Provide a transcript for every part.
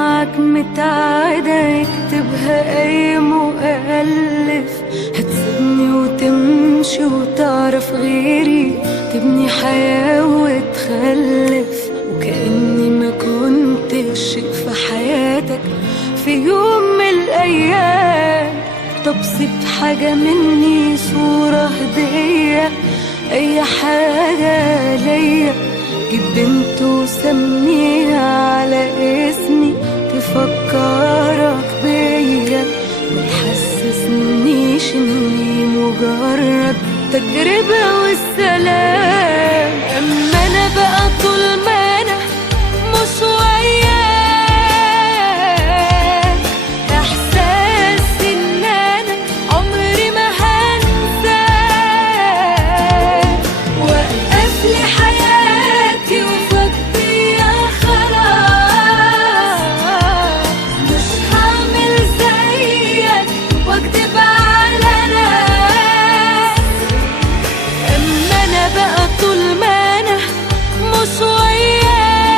معاك متعادة يكتبها أي مؤلف. هتسيبني وتمشي وتعرف غيري، تبني حياة وتخلف، وكأني ما كنتش شيء في حياتك في يوم من الأيام. طب سيب حاجة مني، صورة هدية، أي حاجة ليا. جيب بنت وسميها على اسمي، تفكرك بيا، متحسسنيش اني مجرد تجربة والسلام. اما انا بقى طول ما انا مش وياك، احساس ان انا عمري ما هنساك. وقف لي حياتي وفضيها خلاص، مش هعمل زيك واكدب على ناس. اما انا بقى طول ما انا مش وياك،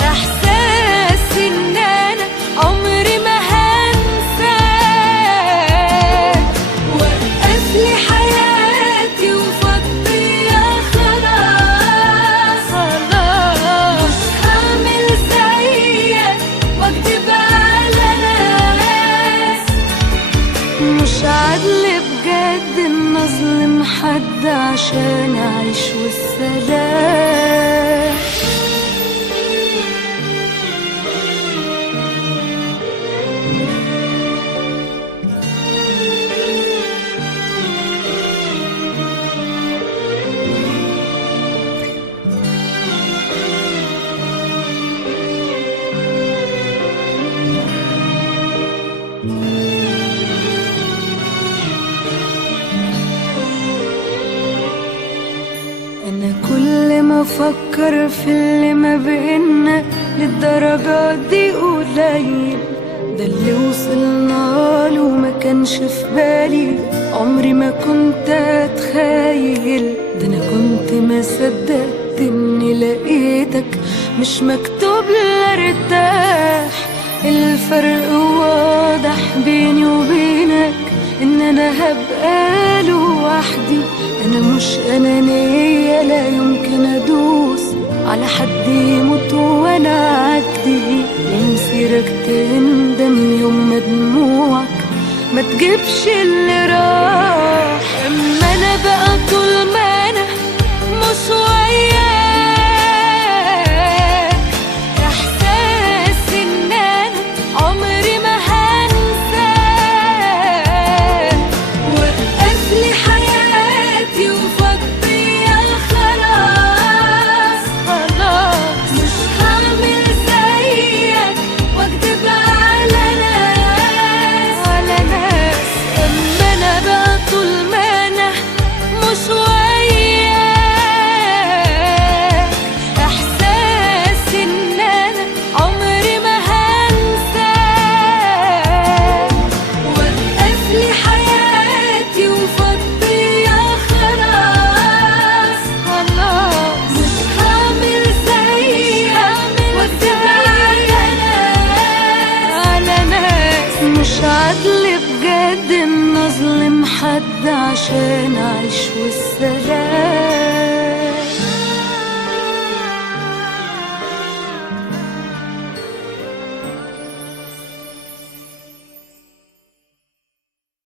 احساس ان انا عمري ما هنساك. وقف لي حياتي وفضيها خلاص، مش هعمل زيك واكدب على ناس. مش عدل بجد ان اظلم حد عشان اعيش والسلام. أنا كل ما أفكر في اللي ما بينا للدرجة دي قليل، ده اللي وصلنا له ما كانش في بالي، عمري ما كنت أتخيل. ده أنا كنت ما صدقت إني لقيتك، مش مكتوب لا ارتاح. الفرق واضح بيني وبينك، إن أنا هبقى لوحدي. أنا مش أنانية، لا يمكن أدوس على حد يموت وأنا عدي. ومصيرك تندم يوم ما دموعك ما تجيبش اللي راح. أما أنا بقى طول ما أنا مش وياك، إحساس إن أنا عمري ما هنساك. وقف لي حياتي وفضيها خلاص، مش هعمل زيك واكدب على ناس. اما انا بقى طول ما انا مش وياك، احساس ان انا عمري ما هنساك. وقف لي حياتي وفضيها خلاص، مش هعمل زيك واكدب على ناس. مش عدل بجد ان اظلم حد عشان اعيش والسلام.